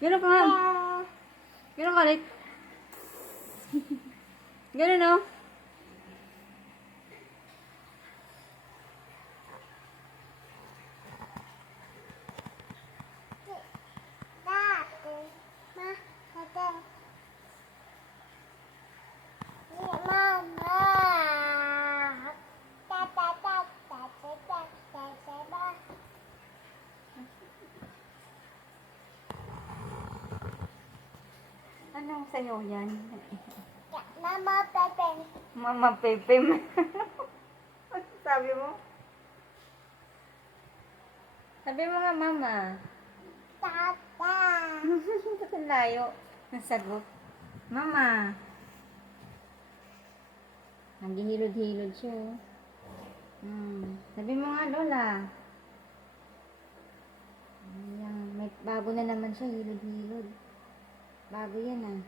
Gano'n ka nga. Gano'n ka, like. Gano'n, no? Anong sayo yan? Mama Pepe. Mama Pepe. Ano sabi mo? Sabi mo nga, mama. Tata. Ba't ang layo? Ang sagot. Mama. Naghihilod-hilod siya. Sabi mo nga, Lola. Ayan, may bago na naman siya, hilod-hilod. Bago yan ah.